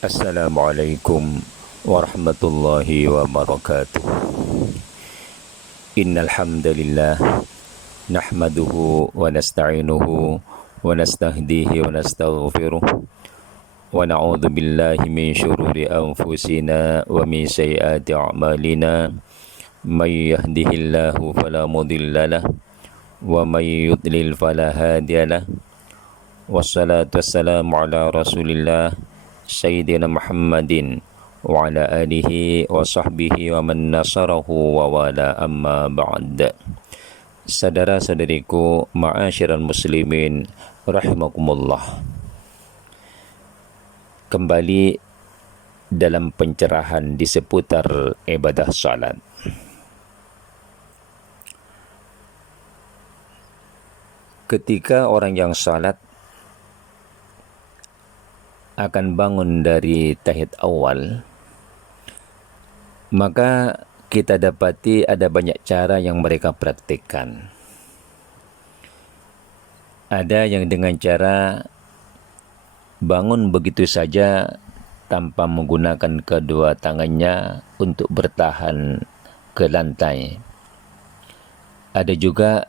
Assalamualaikum warahmatullahi wabarakatuh. Innal hamdalillah nahmaduhu wa nasta'inuhu wa nastahdihi wa nastaghfiruh wa na'udzu billahi min syururi anfusina wa min sayyiati a'malina may yahdihillahu fala mudhillalah wa may yudlil fala hadiyalah. Wassalatu wassalamu ala Rasulillah Sayyidina Muhammadin wa ala alihi wa sahbihi wa man nasarahu wa wala, amma ba'd. Saudara-saudariku ma'asyiral muslimin rahimakumullah. Kembali dalam pencerahan di seputar ibadah salat. Ketika orang yang salat akan bangun dari tahiyat awal, maka kita dapati ada banyak cara yang mereka praktikkan. Ada yang dengan cara bangun begitu saja tanpa menggunakan kedua tangannya untuk bertahan ke lantai. Ada juga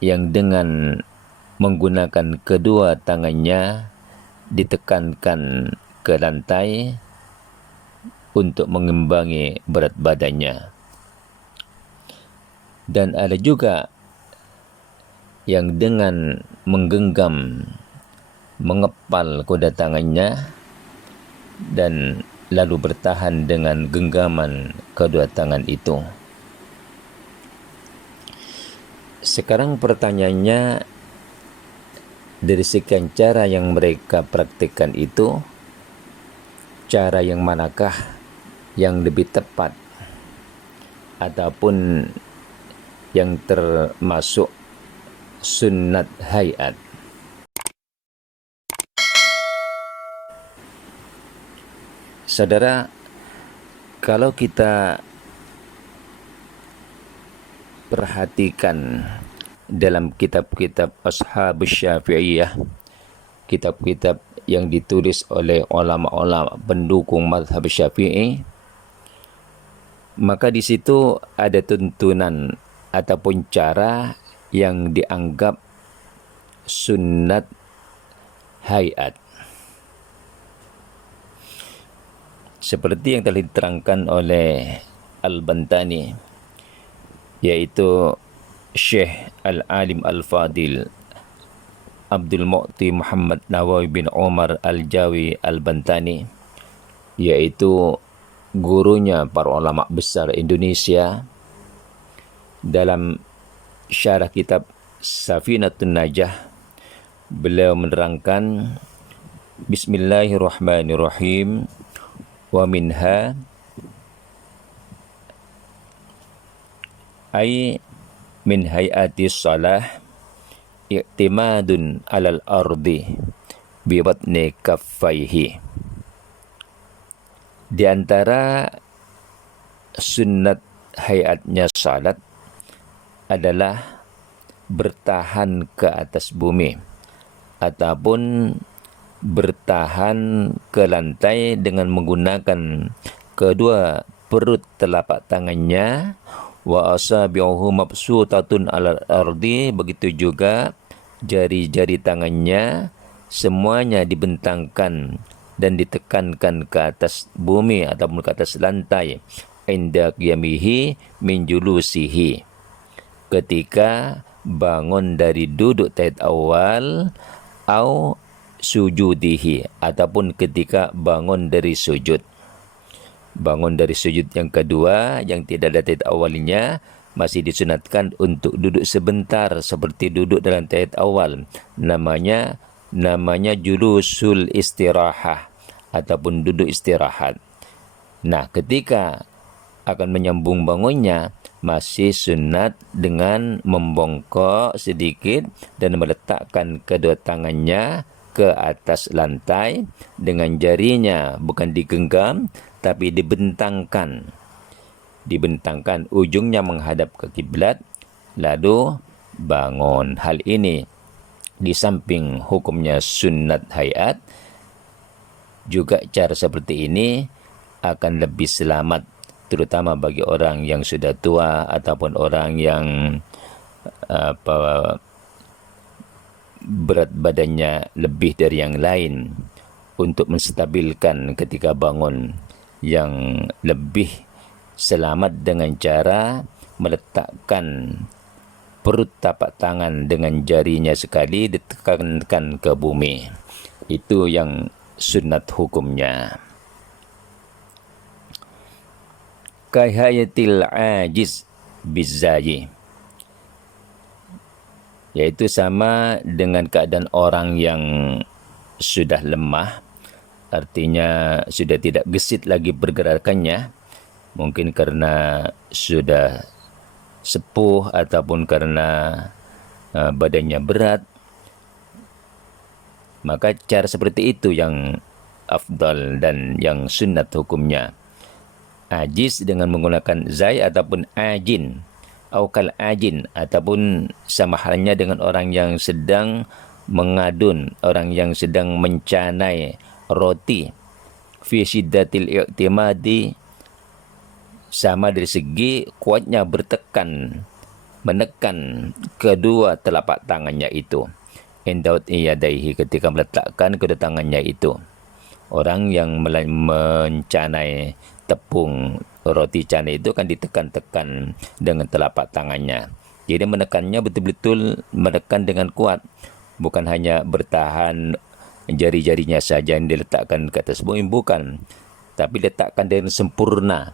yang dengan menggunakan kedua tangannya ditekankan ke lantai untuk mengimbangi berat badannya. Dan ada juga yang dengan menggenggam, mengepal kedua tangannya dan lalu bertahan dengan genggaman kedua tangan itu. Sekarang pertanyaannya, dari sekian cara yang mereka praktikkan itu, cara yang manakah yang lebih tepat ataupun yang termasuk sunnat hayat? Saudara, kalau kita perhatikan dalam kitab-kitab Ashabus Syafi'iyah, kitab-kitab yang ditulis oleh ulama-ulama pendukung mazhab Syafi'i, maka di situ ada tuntunan ataupun cara yang dianggap sunnat hayat. Seperti yang telah diterangkan oleh Al-Bantani, yaitu Syekh Al-Alim Al-Fadil Abdul Mu'ti Muhammad Nawawi bin Umar Al-Jawi Al-Bantani, yaitu gurunya para ulama besar Indonesia. Dalam syarah kitab Safinatun Najah, beliau menerangkan, Bismillahirrahmanirrahim, wa minha ay min hayati salah i'timadun alal ardi bi batni kaffaihi. Di antara sunnat hayatnya salat adalah bertahan ke atas bumi ataupun bertahan ke lantai dengan menggunakan kedua perut telapak tangannya, wa asabi'uhu mabsutatun 'alal ardi, begitu juga jari-jari tangannya semuanya dibentangkan dan ditekankan ke atas bumi ataupun ke atas lantai, inda qiyamihi min julusihi, ketika bangun dari duduk tahiyat awal, au sujudihi, ataupun ketika bangun dari sujud. Bangun dari sujud yang kedua yang tidak ada tahiyat awalnya masih disunatkan untuk duduk sebentar seperti duduk dalam tahiyat awal. Namanya julusul istirahah ataupun duduk istirahat. Nah, ketika akan menyambung bangunnya masih sunat dengan membongkok sedikit dan meletakkan kedua tangannya ke atas lantai dengan jarinya bukan digenggam tapi dibentangkan ujungnya menghadap ke kiblat lalu bangun. Hal ini di samping hukumnya sunnat hayat, juga cara seperti ini akan lebih selamat, terutama bagi orang yang sudah tua ataupun orang yang berat badannya lebih dari yang lain, untuk menstabilkan ketika bangun yang lebih selamat dengan cara meletakkan perut tapak tangan dengan jarinya sekali ditekankan ke bumi. Itu yang sunat hukumnya. Kahayatil ajiz bizzayi, yaitu sama dengan keadaan orang yang sudah lemah, artinya sudah tidak gesit lagi pergerakannya, mungkin karena sudah sepuh ataupun karena badannya berat. Maka cara seperti itu yang afdal dan yang sunnat hukumnya. Ajiz dengan menggunakan zai ataupun ajin, aukal ajin, ataupun sama halnya dengan orang yang sedang mengadun, orang yang sedang mencanai roti. Fi syiddatil i'timadi, sama dari segi kuatnya menekan kedua telapak tangannya itu. Indaut iyadaihi, ketika meletakkan kedua tangannya itu. Orang yang mencanai tepung roti canai itu kan ditekan-tekan dengan telapak tangannya. Jadi menekannya betul-betul menekan dengan kuat. Bukan hanya bertahan jari-jarinya saja yang diletakkan ke atas bumi, bukan. Tapi letakkan dengan sempurna.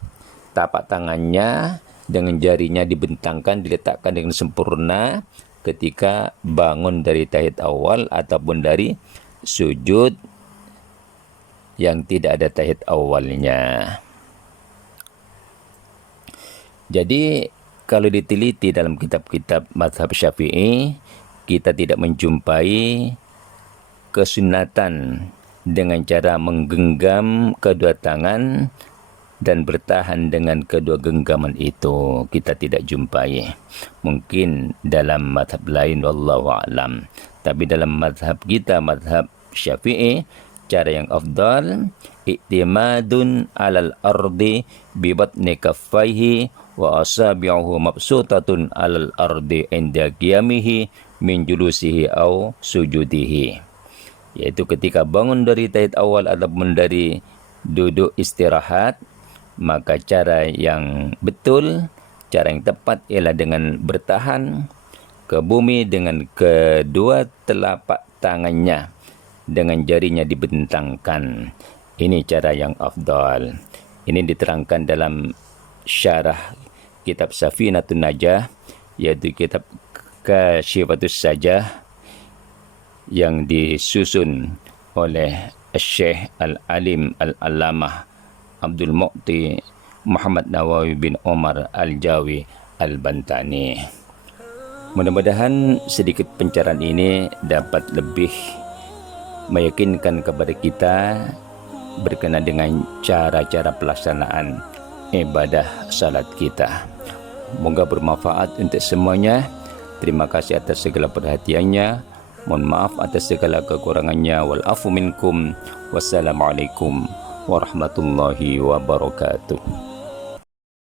Tapak tangannya dengan jarinya dibentangkan, diletakkan dengan sempurna ketika bangun dari tahiyat awal ataupun dari sujud yang tidak ada tahiyat awalnya. Jadi kalau diteliti dalam kitab-kitab mazhab Syafi'i, kita tidak menjumpai kesunatan dengan cara menggenggam kedua tangan dan bertahan dengan kedua genggaman itu, kita tidak jumpai. Mungkin dalam mazhab lain, wallahu a'lam. Tapi dalam mazhab kita, mazhab Syafi'i, cara yang afdal i'timadun 'alal ardi bi batni kaffaihi wa asabi'uhu mabsutatun 'alal ardi inda qiyamihi min julusihi au sujudihi. Yaitu ketika bangun dari tahiyat awal ataupun dari duduk istirahat, maka cara yang betul, cara yang tepat ialah dengan bertahan ke bumi dengan kedua telapak tangannya, dengan jarinya dibentangkan. Ini cara yang afdal. Ini diterangkan dalam syarah kitab Safinatun Najah, yaitu kitab Kasyifatus Sajah yang disusun oleh Syekh Al-Alim Al-Allamah Abdul Mu'ti Muhammad Nawawi bin Omar Al-Jawi Al-Bantani. Mudah-mudahan sedikit pencerahan ini dapat lebih meyakinkan kepada kita berkenaan dengan cara-cara pelaksanaan ibadah salat kita. Moga bermanfaat untuk semuanya. Terima kasih atas segala perhatiannya. Mohon maaf atas segala kekurangannya. Wal afu minkum. Wassalamualaikum warahmatullahi wabarakatuh.